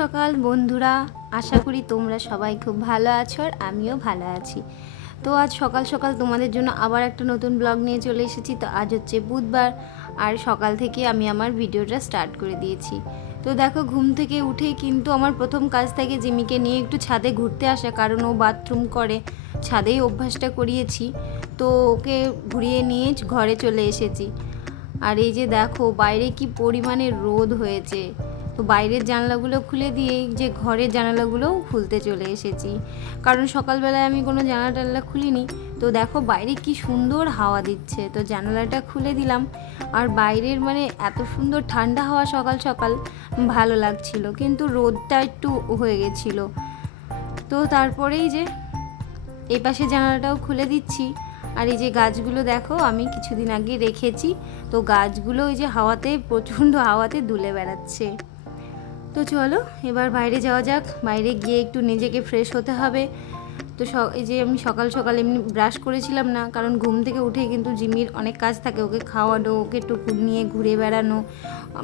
সকাল বন্ধুরা, আশা করি তোমরা সবাই খুব ভালো আছো আর আমিও ভালো আছি। তো আজ সকাল সকাল তোমাদের জন্য আবার একটা নতুন ব্লগ নিয়ে চলে এসেছি। তো আজ হচ্ছে বুধবার আর সকাল থেকে আমি আমার ভিডিওটা স্টার্ট করে দিয়েছি। তো দেখো, ঘুম থেকে উঠেই কিন্তু আমার প্রথম কাজ থাকে জিমিকে নিয়ে একটু ছাদে ঘুরতে আসা, কারণ ও বাথরুম করে, ছাদেই অভ্যাসটা করিয়েছি। তো ওকে ঘুরিয়ে নিয়ে ঘরে চলে এসেছি। আর এই যে দেখো বাইরে কি পরিমাণে রোদ হয়েছে, তো বাইরের জানলাগুলো খুলে দিয়ে যে ঘরের জানালাগুলোও খুলতে চলে এসেছি, কারণ সকালবেলায় আমি কোনো জানলা টানলা খুলিনি। তো দেখো বাইরে কি সুন্দর হাওয়া দিচ্ছে, তো জানালাটা খুলে দিলাম। আর বাইরের মানে এত সুন্দর ঠান্ডা হাওয়া সকাল সকাল, ভালো লাগছিল, কিন্তু রোদটা একটু হয়ে গেছিলো। তো তারপরেই যে এই পাশে জানালাটাও খুলে দিচ্ছি। আর এই যে গাছগুলো দেখো আমি কিছুদিন আগে রেখেছি, তো গাছগুলো ওই যে হাওয়াতে, প্রচণ্ড হাওয়াতে দুলে বেড়াচ্ছে। তো চলো এবার বাইরে যাওয়া যাক, বাইরে গিয়ে একটু নিজেকে ফ্রেশ হতে হবে। তো এই যে আমি সকাল সকাল এমনি ব্রাশ করেছিলাম না, কারণ ঘুম থেকে উঠে কিন্তু জিমির অনেক কাজ থাকে, ওকে খাওয়ানো, ওকে একটু নিয়ে ঘুরে বেড়ানো,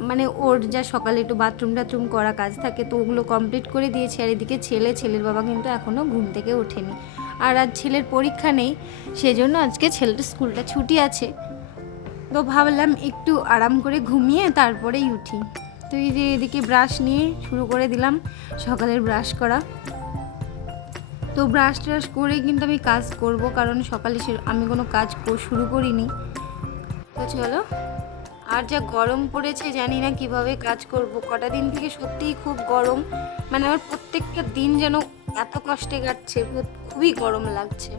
মানে ওর যা সকালে একটু বাথরুম টাথরুম করা কাজ থাকে, তো ওগুলো কমপ্লিট করে দিয়েছি। আর এদিকে ছেলের বাবা কিন্তু এখনও ঘুম থেকে ওঠেনি। আর আজ ছেলের পরীক্ষা নেই, সেজন্য আজকে ছেলের স্কুলটা ছুটি আছে। তো ভাবলাম একটু আরাম করে ঘুমিয়ে তারপরেই উঠি। তো এই যে এদিকে ব্রাশ নিয়ে শুরু করে দিলাম সকালের ব্রাশ করা। তো ব্রাশ ট্রাশ করে কিন্তু আমি কাজ করব, কারণ সকালে আমি কোনো কাজ শুরু করিনি। তো চলো, আর যা গরম পড়েছে জানি না কিভাবে কাজ করব। কটা দিন থেকে সত্যিই খুব গরম, মানে আমার প্রত্যেকটা দিন যেন এত কষ্টে কাটছে, খুবই গরম লাগছে।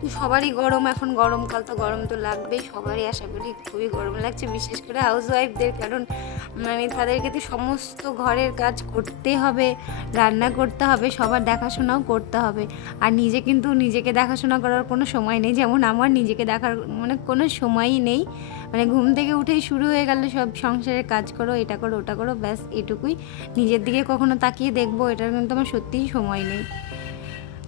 তো সবারই গরম, এখন গরমকাল, তো গরম তো লাগবেই সবারই, আশা করি খুবই গরম লাগছে, বিশেষ করে হাউস ওয়াইফদের, কারণ মানে তাদেরকে তো সমস্ত ঘরের কাজ করতে হবে, রান্না করতে হবে, সবার দেখাশোনাও করতে হবে। আর নিজেকে দেখাশোনা করার কোনো সময় নেই, যেমন আমার নিজেকে দেখার মানে কোনো সময়ই নেই। মানে ঘুম থেকে উঠেই শুরু হয়ে গেল সব সংসারের কাজ করো, এটা করো ওটা করো, ব্যাস এটুকুই। নিজের দিকে কখনো তাকিয়ে দেখবো, এটার কিন্তু আমার সত্যিই সময় নেই।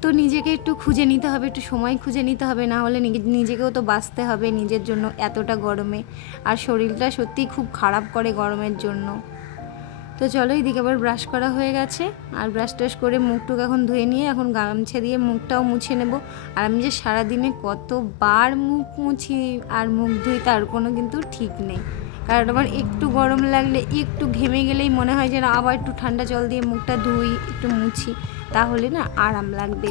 তো নিজেকে একটু খুঁজে নিতে হবে, একটু সময় খুঁজে নিতে হবে, না হলে নিজেকেও তো বাঁচতে হবে নিজের জন্য এতটা গরমে। আর শরীরটা সত্যিই খুব খারাপ করে গরমের জন্য। তো চলো, এদিকে আবার ব্রাশ করা হয়ে গেছে, আর ব্রাশ টাশ করে মুখটুক এখন ধুয়ে নিয়ে এখন গামছা দিয়ে মুখটাও মুছে নেব। আর আমি যে সারাদিনে কতবার মুখ মুছি আর মুখ ধুই তার কোনো কিন্তু ঠিক নেই, কারণ আমার একটু গরম লাগলে, একটু ঘেমে গেলেই মনে হয় যেন আবার একটু ঠান্ডা জল দিয়ে মুখটা ধুই, একটু মুছি, তাহলে না আরাম লাগবে।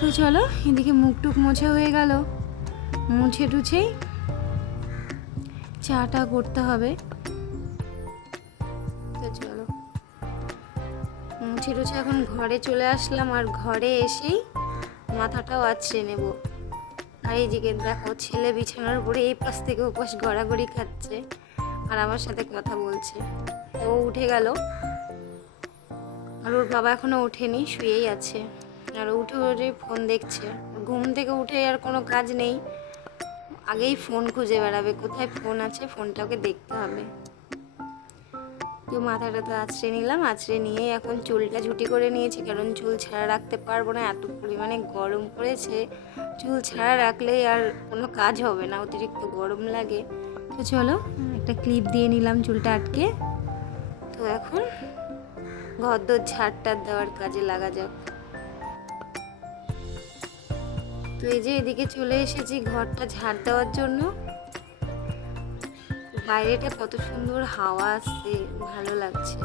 তো চলো, এদিকে মুখটুক মোছা হয়ে গেল, মুছে টুছেই চাটা করতে হবে। তো চলো, মুছে টুছে এখন ঘরে চলে আসলাম, আর ঘরে এসেই মাথাটাও আছড়ে নেব। আর এইদিকে দেখো ছেলে বিছানার উপরে এই পাশ থেকে ও পাশ গড়াগড়ি খাচ্ছে আর আমার সাথে কথা বলছে। ও উঠে গেল, আর ওর বাবা এখনো ওঠেনি, শুয়েই আছে। আর উঠে উঠে ফোন দেখছে, ঘুম থেকে উঠে আর কোনো কাজ নেই, আগেই ফোন খুঁজে বেড়াবে, কোথায় ফোন আছে, ফোনটা ওকে দেখতে হবে। তো মাথাটা তো আঁচড়ে নিলাম, আঁচড়ে নিয়ে এখন চুলটা ঝুটি করে নিয়েছি, কারণ চুল ছাড়া রাখতে পারবো না, এত পরিমাণে গরম পড়েছে। চুল ছাড়া রাখলেই আর কোনো কাজ হবে না, অতিরিক্ত গরম লাগে। তো চলো, একটা ক্লিপ দিয়ে নিলাম চুলটা আটকে। তো এখন ঘরদোর ঝাড়টার দেওয়ার কাজে লাগা যাক। তো এই যে এদিকে চলে এসেছি ঘরটা ঝাড় দেওয়ার জন্য। বাইরেটা কত সুন্দর হাওয়া আসছে, ভালো লাগছে।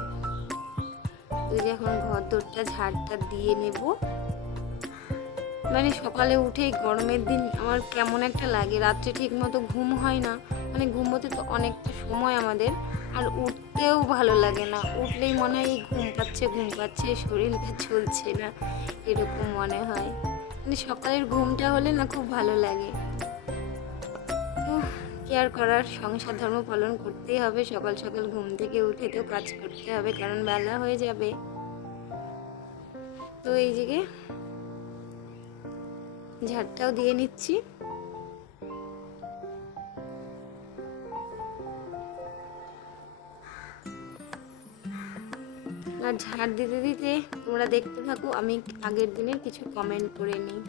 তো যে এখন ঘরদোরটা ঝাড়টা দিয়ে নেব। মানে সকালে উঠেই গরমের দিন আমার কেমন একটা লাগে, রাত্রে ঠিক মতো ঘুম হয় না, মানে ঘুমোতে তো অনেকটা সময় আমাদের, আর উঠতেও ভালো লাগে না, উঠলেই মনে হয় ঘুম পাচ্ছে, শরীরটা চলছে না, এরকম মনে হয়। মানে সকালের ঘুমটা হলে না খুব ভালো লাগে। তো কেয়ার করার, সংসার ধর্ম পালন করতেই হবে, সকাল সকাল ঘুম থেকে উঠে তো কাজ করতে হবে, কারণ বেলা হয়ে যাবে। তো এই দিকে ঝাড়টাও দিয়ে নিচ্ছি। আর ঝাড় দিতে দিতে তোমরা দেখতে থাকো, আমি আগের দিনের কিছু কমেন্ট করে নিই।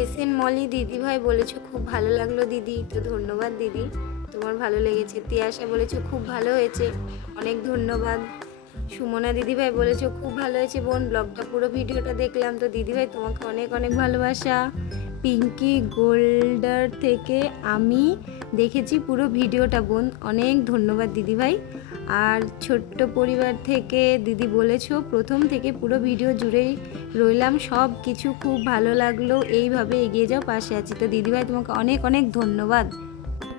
এসএন মলি দিদিভাই বলেছো খুব ভালো লাগলো দিদি, তো ধন্যবাদ দিদি, তোমার ভালো লেগেছে। তিয়াশা বলেছো খুব ভালো হয়েছে, অনেক ধন্যবাদ। সুমনা দিদিভাই বলেছো খুব ভালো হয়েছে বোন, ব্লগটা পুরো ভিডিওটা দেখলাম। তো দিদিভাই তোমাকে অনেক অনেক ভালোবাসা। পিঙ্কি গোল্ডার থেকে আমি দেখেছি পুরো ভিডিওটা বোন, অনেক ধন্যবাদ দিদিভাই। আর ছোট্ট পরিবার থেকে দিদি বলেছো প্রথম থেকে পুরো ভিডিও জুড়েই রইলাম, সব কিছু খুব ভালো লাগলো, এইভাবে এগিয়ে যাও, পাশে আছি। তো দিদিভাই তোমাকে অনেক অনেক ধন্যবাদ,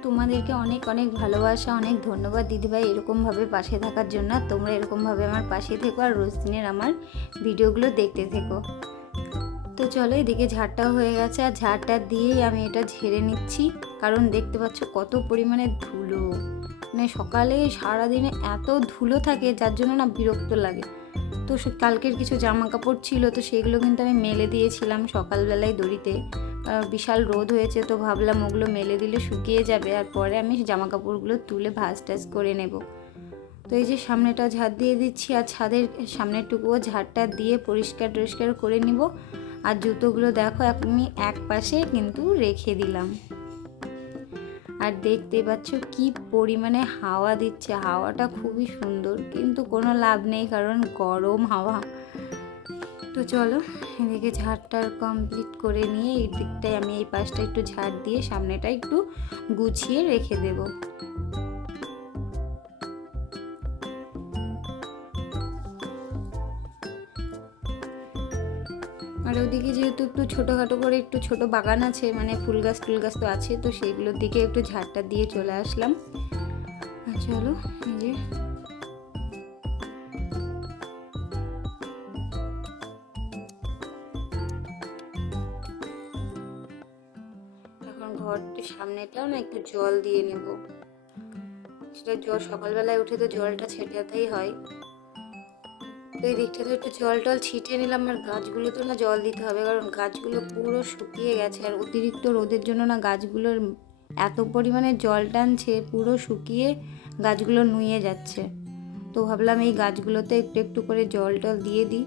তোমাদেরকে অনেক অনেক ভালোবাসা, অনেক ধন্যবাদ দিদিভাই এরকমভাবে পাশে থাকার জন্য। তোমরা এরকমভাবে আমার পাশে থেকো আর রোজ দিনের আমার ভিডিওগুলো দেখতে থেকো। তো চলো, এদিকে ঝাড়টাও হয়ে গেছে, আর ঝাড়টা দিয়েই আমি এটা ঝেড়ে নিচ্ছি, কারণ দেখতে পাচ্ছ কত পরিমাণে ধুলো। মানে সকালে সারাদিনে এত ধুলো থাকে যার জন্য না বিরক্ত লাগে। তো কালকের কিছু জামা কাপড় ছিল, তো সেগুলো কিন্তু আমি মেলে দিয়েছিলাম সকালবেলায় দড়িতে। বিশাল রোদ হয়েছে, তো ভাবলাম ওগুলো মেলে দিলে শুকিয়ে যাবে, আর পরে আমি জামা কাপড়গুলো তুলে ভাঁজ টাজ করে নেব। তো এই যে সামনেটা ঝাড় দিয়ে দিচ্ছি, আর ছাদের সামনেরটুকুও ঝাড়টা দিয়ে পরিষ্কার টরিষ্কার করে নিব। আর জুতোগুলো দেখো আমি এক পাশে কিন্তু রেখে দিলাম। আর দেখতে পাচ্ছ কি পরিমাণে হাওয়া দিচ্ছে, হাওয়াটা খুবই সুন্দর, কিন্তু কোনো লাভ নেই কারণ গরম হাওয়া। তো চলো এদিকে ঝাড়টা কমপ্লিট করে নিয়ে এই দিকটায় আমি এই পাশটা একটু ঝাড় দিয়ে সামনেটা একটু গুছিয়ে রেখে দেব। আর ওদিকে যেহেতু একটু ছোটোখাটো করে একটু ছোট বাগান আছে, মানে ফুল গাছ টুল গাছ তো আছে, তো সেইগুলোর দিকে একটু ঝাড়টা দিয়ে চলে আসলাম। আর চলো এই যে এখন ঘরটির সামনেটাও না একটু জল দিয়ে নেব। সেটা জল সকালবেলায় উঠে তো জলটা ছেটাতেই হয়, তো এই দিকটাতে একটু জল টল ছিটিয়ে নিলাম। আর গাছগুলোতে না জল দিতে হবে, কারণ গাছগুলো পুরো শুকিয়ে গেছে, আর অতিরিক্ত রোদের জন্য না গাছগুলোর এত পরিমাণে জল টানছে, পুরো শুকিয়ে গাছগুলো নুয়ে যাচ্ছে। তো ভাবলাম এই গাছগুলোতে একটু একটু করে জল টল দিয়ে দিই।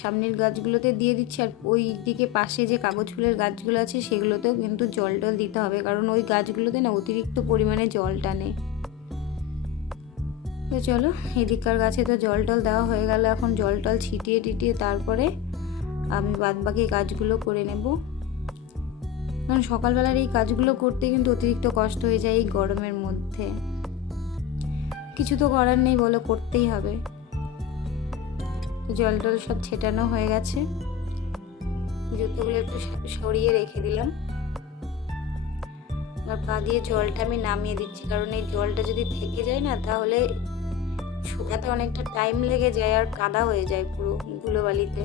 সামনের গাছগুলোতে দিয়ে দিচ্ছি, আর ওই দিকে পাশে যে কাগজ ফুলের গাছগুলো আছে সেগুলোতেও কিন্তু জল টল দিতে হবে, কারণ ওই গাছগুলোতে না অতিরিক্ত পরিমাণে জল টানে। তো চলো এদিককার গাছে তো জল টল দেওয়া হয়ে গেল, এখন জল টল ছিটিয়ে টিটিয়ে তারপরে আমি বাদবাকি কাজগুলো করে নেব। কারণ সকালবেলার এই কাজগুলো করতে কিন্তু অতিরিক্ত কষ্ট হয়ে যায় এই গরমের মধ্যে, কিছু তো করার নেই বলো, করতেই হবে। জল টল সব ছেটানো হয়ে গেছে, জুতোগুলো একটু সরিয়ে রেখে দিলাম। আর পা দিয়ে জলটা আমি নামিয়ে দিচ্ছি, কারণ এই জলটা যদি থেকে যায় না তাহলে শুকাতে অনেকটা টাইম লেগে যায় আর কাদা হয়ে যায় পুরো ধুলোবালিতে।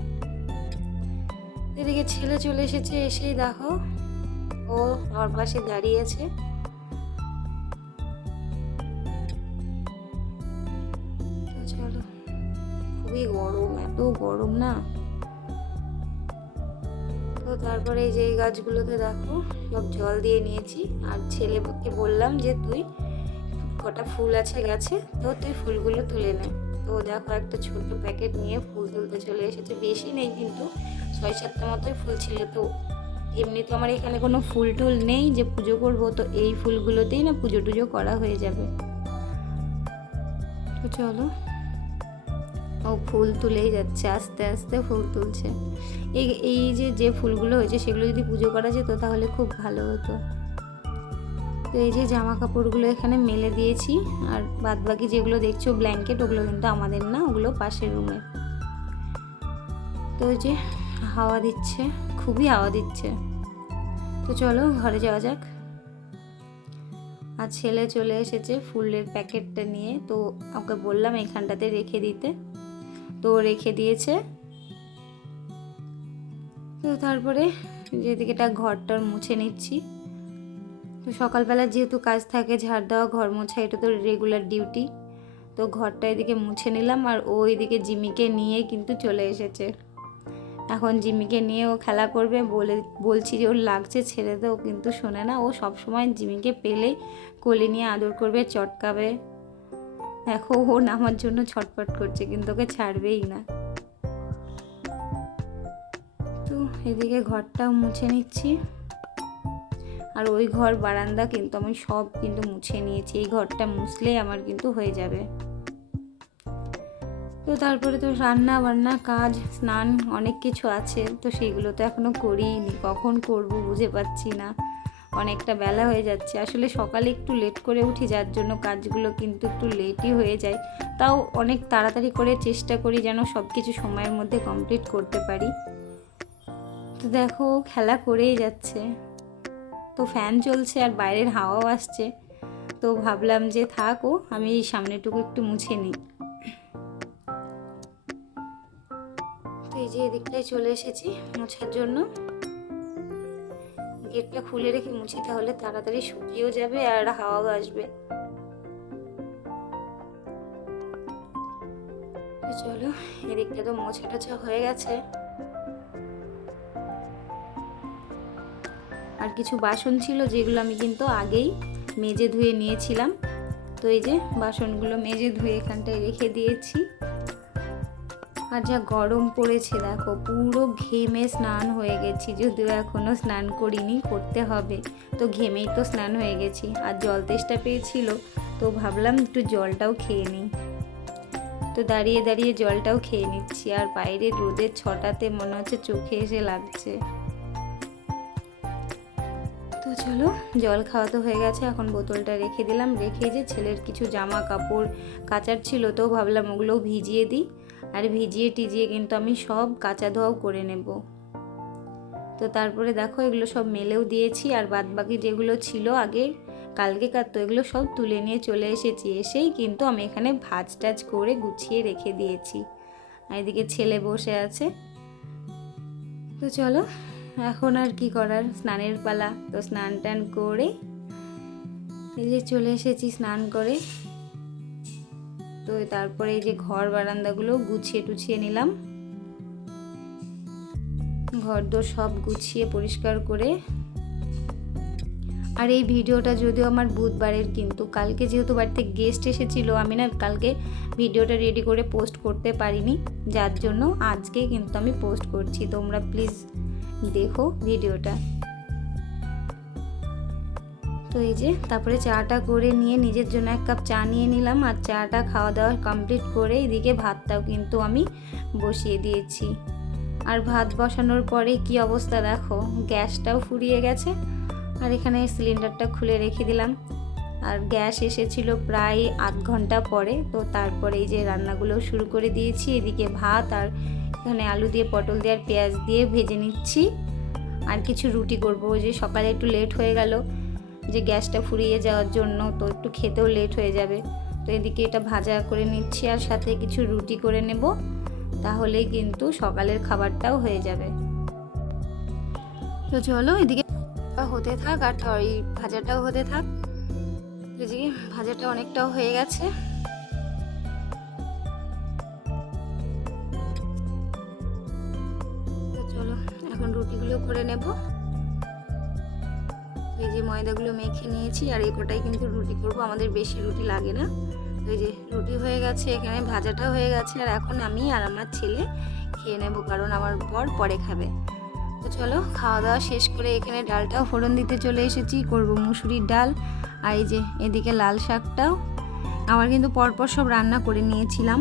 এদিকে ছেলে চলে এসেছে, এসেই দেখো ও আমার পাশে দাঁড়িয়েছে। চলো, খুবই গরম, এত গরম না। তো তারপরে এই যে এই গাছগুলোতে দেখো সব জল দিয়ে নিয়েছি, আর ছেলেকে বললাম যে তুই কটা ফুল আছে গাছে, তো তুই ফুলগুলো তুলে নে। তো দেখো একটা ছোট প্যাকেট নিয়ে ফুল তুলতে চলে এসেছে, বেশি নেই কিন্তু 6-7টা মতোই ফুল ছিল। তো এমনি তো আমার এখানে কোনো ফুল টুল নেই যে পুজো করবো, তো এই ফুলগুলোতেই না পুজো টুজো করা হয়ে যাবে। তো চলো, ও ফুল তুলেই যাচ্ছে, আস্তে আস্তে ফুল তুলছে। এই যে ফুলগুলো হয়েছে সেগুলো যদি পুজো করা যেত তাহলে খুব ভালো হতো। তো এই যে জামা কাপড়গুলো এখানে মেলে দিয়েছি, আর বাদ বাকি যেগুলো দেখছো ব্ল্যাঙ্কেট, ওগুলো কিন্তু আমাদের না, ওগুলো পাশের রুমে। তো ওই যে হাওয়া দিচ্ছে, খুবই হাওয়া দিচ্ছে। তো চলো ঘরে যাওয়া যাক। আর ছেলে চলে এসেছে ফুলের প্যাকেটটা নিয়ে, তো ওকে বললাম এখানটাতে রেখে দিতে, তো রেখে দিয়েছে। তো তারপরে যেদিকেটা ঘরটার মুছে নিচ্ছি। তো সকালবেলা যেহেতু কাজ থাকে ঝাড় দেওয়া, ঘর মোছা, এটা তো রেগুলার ডিউটি। তো ঘরটা এদিকে মুছে নিলাম, আর ও এদিকে জিমিকে নিয়ে কিন্তু চলে এসেছে। এখন জিমিকে নিয়ে ও খেলা করবে, বলছি যে ওর লাগছে ছেড়ে দে, ও কিন্তু শোনে না। ও সবসময় জিমিকে পেলেই কোলে নিয়ে আদর করবে, চটকাবে। দেখো ও নামার জন্য ছটফট করছে, কিন্তু ওকে ছাড়বেই না। তো এদিকে ঘরটাও মুছে নিচ্ছি, আর ওই ঘর বারান্দা কিন্তু আমি সব কিন্তু মুছে নিয়েছি, এই ঘরটা মুছলেই আমার কিন্তু হয়ে যাবে। তো তারপরে তো রান্না বান্না কাজ স্নান অনেক কিছু আছে, তো সেগুলো তো এখনও করিনি, কখন করব বুঝে পাচ্ছি না। অনেকটা বেলা হয়ে যাচ্ছে, আসলে সকালে একটু লেট করে উঠি যার জন্য কাজগুলো কিন্তু একটু লেটই হয়ে যায়। তাও অনেক তাড়াতাড়ি করে চেষ্টা করি যেন সব কিছু সময়ের মধ্যে কমপ্লিট করতে পারি। তো দেখো খেলা করেই যাচ্ছে, তো ফ্যান চলছে আর বাইরের হাওয়াও আসছে, তো ভাবলাম যে থাকো আমি এই সামনেটুকু একটু মুছে নিই। তো এই যে এদিকটায় চলে এসেছি মোছার জন্য, গেটটা খুলে রেখে মুছি তাহলে তাড়াতাড়ি শুকিয়েও যাবে আর হাওয়াও আসবে। তো চলো এদিকটা তো মোছা টোছা হয়ে গেছে, আর কিছু বাসন ছিল যেগুলো আমি কিন্তু আগেই মেজে ধুয়ে নিয়েছিলাম। তো এই যে বাসনগুলো মেজে ধুয়ে এখানটায় রেখে দিয়েছি। আর যা গরম পড়েছে দেখো, পুরো ঘেমে স্নান হয়ে গেছি, যদিও এখনও স্নান করিনি, করতে হবে। তো ঘেমেই তো স্নান হয়ে গেছি, আর জল তেষ্টা পেয়েছিল তো ভাবলাম একটু জলটাও খেয়ে নিই। তো দাঁড়িয়ে দাঁড়িয়ে জলটাও খেয়ে নিচ্ছি, আর বাইরে রোদের ছটাতে মনে হচ্ছে চোখে এসে লাগছে। তো চলো জল খাওয়া তো হয়ে গেছে, এখন বোতলটা রেখে দিলাম, রেখে যে ছেলের কিছু জামা কাপড় কাচার ছিল তো ভাবলাম ওগুলোও ভিজিয়ে দিই, আর ভিজিয়ে টিজিয়ে কিন্তু আমি সব কাচা ধোয়াও করে নেব। তো তারপরে দেখো এগুলো সব মেলেও দিয়েছি, আর বাদবাকি যেগুলো ছিল আগে কালকে তো এগুলো সব তুলে নিয়ে চলে এসেছি। এসেই কিন্তু আমি এখানে ভাজ টাজ করে গুছিয়ে রেখে দিয়েছি, আর এদিকে ছেলে বসে আছে। তো চলো এখন আর কি করার, স্নানের পালা। তো স্নান টান করে এই যে চলে এসেছি স্নান করে। তো তারপরে এই যে ঘর বারান্দাগুলো গুছিয়ে টুছিয়ে নিলাম, ঘর দোর সব গুছিয়ে পরিষ্কার করে। আর এই ভিডিওটা যদিও আমার বুধবারের, কিন্তু কালকে যেহেতু বাড়িতে গেস্ট এসেছিলো আমি না কালকে ভিডিওটা রেডি করে পোস্ট করতে পারিনি, যার জন্য আজকে কিন্তু আমি পোস্ট করছি। তোমরা প্লিজ দেখো ভিডিওটা। তো এই যে তারপরে চাটা করে নিয়ে নিজের জন্য এক কাপ চা নিয়ে নিলাম, আর চাটা খাওয়া দাওয়া কমপ্লিট করে এদিকে ভাতটাও কিন্তু আমি বসিয়ে দিয়েছি। আর ভাত বসানোর পরে কি অবস্থা দেখো, গ্যাসটাও ফুরিয়ে গেছে, আর এখানে সিলিন্ডারটা খুলে রেখে দিলাম। আর গ্যাস এসেছিল প্রায় আধ ঘন্টা পরে। তো তারপরে এই যে রান্নাগুলো শুরু করে দিয়েছি, এদিকে ভাত আর এখানে আলু দিয়ে পটল দিয়ে আর পেঁয়াজ দিয়ে ভেজে নিচ্ছি। আর কিছু রুটি করব, যে সকালে একটু লেট হয়ে গেল যে গ্যাসটা ফুরিয়ে যাওয়ার জন্য, তো একটু খেতেও লেট হয়ে যাবে। তো এদিকে এটা ভাজা করে নিচ্ছি, আর সাথে কিছু রুটি করে নেব, তাহলেই কিন্তু সকালের খাবারটাও হয়ে যাবে। তো চলো এদিকে হতে থাক, আর ওই ভাজাটাও হতে থাক। এদিকে ভাজাটা অনেকটাও হয়ে গেছে। তো চলো এখন রুটিগুলো করে নেব। এই যে ময়দাগুলো মেখে নিয়েছি, আর এই কটাই কিন্তু রুটি করব, আমাদের বেশি রুটি লাগে না। এই যে রুটি হয়ে গেছে, এখানে ভাজাটা হয়ে গেছে, আর এখন আমি আর আমার ছেলে খেয়ে নেব, কারণ আমার বর পরে খাবে। তো চলো খাওয়া দাওয়া শেষ করে এখানে ডালটাও ফোড়ন দিতে চলে এসেছি, করব মুসুরির ডাল। আর এই যে এদিকে লাল শাকটাও আমার কিন্তু পরপর সব রান্না করে নিয়েছিলাম।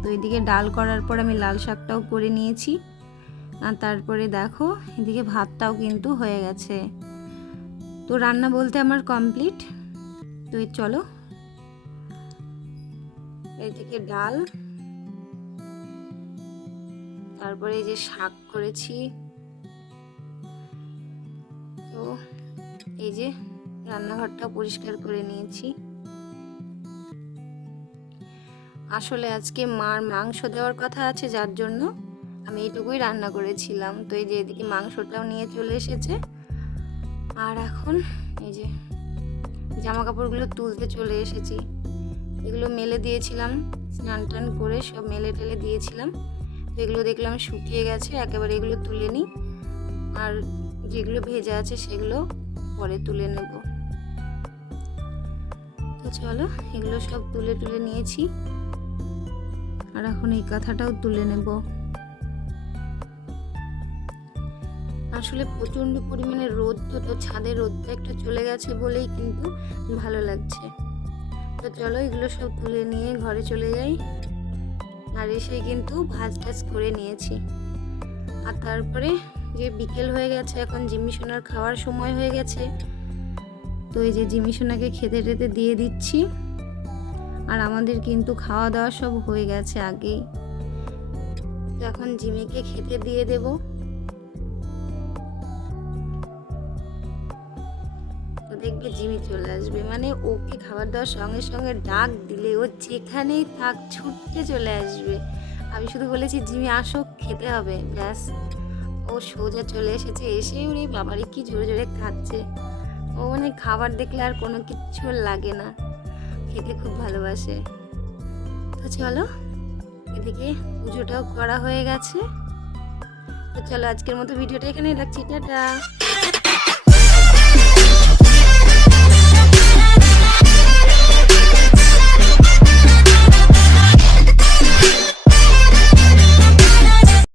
তো এদিকে ডাল করার পর আমি লাল শাকটাও করে নিয়েছি, আর তারপরে দেখো এদিকে ভাতটাও কিন্তু হয়ে গেছে। তো রান্না বলতে আমার কমপ্লিট। তো চলো এইদিকে ডাল, তারপরে এই যে শাক করেছি। তো এই যে রান্নাঘরটা পরিষ্কার করে নিয়েছি। আসলে আজকে মার মাংস দেওয়ার কথা আছে, যার জন্য আমি এইটুকুই রান্না করেছিলাম। তো এই যে এদিকে মাংসটাও নিয়ে চলে এসেছে, আর এখন এই যে জামা কাপড়গুলো তুলতে চলে এসেছি। এগুলো মেলে দিয়েছিলাম, স্নান টান করে সব মেলে টেলে দিয়েছিলাম। তো এগুলো দেখলাম শুকিয়ে গেছে, একেবারে এগুলো তুলে নিই, আর যেগুলো ভেজা আছে সেগুলো পরে তুলে নেব। তো চলো এগুলো সব তুলে নিয়েছি, আর এখন এই কাঁথাটাও তুলে নেব। আসলে প্রচণ্ড পরিমাণে রোদ, তো ছাদে রোদটা একটু চলে গেছে বলেই কিন্তু ভালো লাগছে। তো চলো এগুলো সব তুলে নিয়ে ঘরে চলে যাই। আর এসে কিন্তু ভাজ টাজ করে নিয়েছি। আর তারপরে যে বিকেল হয়ে গেছে, এখন জিম্মি সোনার খাওয়ার সময় হয়ে গেছে। তো এই যে জিম্মি সোনাকে খেতে টেতে দিয়ে দিচ্ছি। আর আমাদের কিন্তু খাওয়া দাওয়া সব হয়ে গেছে আগেই। তো এখন জিমিকে খেতে দিয়ে দেব। তো দেখবে জিমি চলে আসবে, মানে ওকে খাবার দেওয়ার সঙ্গে সঙ্গে ডাক দিলে ও যেখানেই থাক ছুটতে চলে আসবে। আমি শুধু বলেছি জিমি আসো, খেতে হবে, ব্যাস ও সোজা চলে এসেছে। এসেই ওর বাবারই কি জোরে জোরে খাচ্ছে। ও মানে খাবার দেখলে আর কোনো কিচ্ছু লাগে না, খেতে খুব ভালোবাসে। তো চলো, এদিকে পুজোটাও করা হয়ে গেছে। তো চলো, আজকের মতো ভিডিওটা এখানেই রাখছি, টাটা।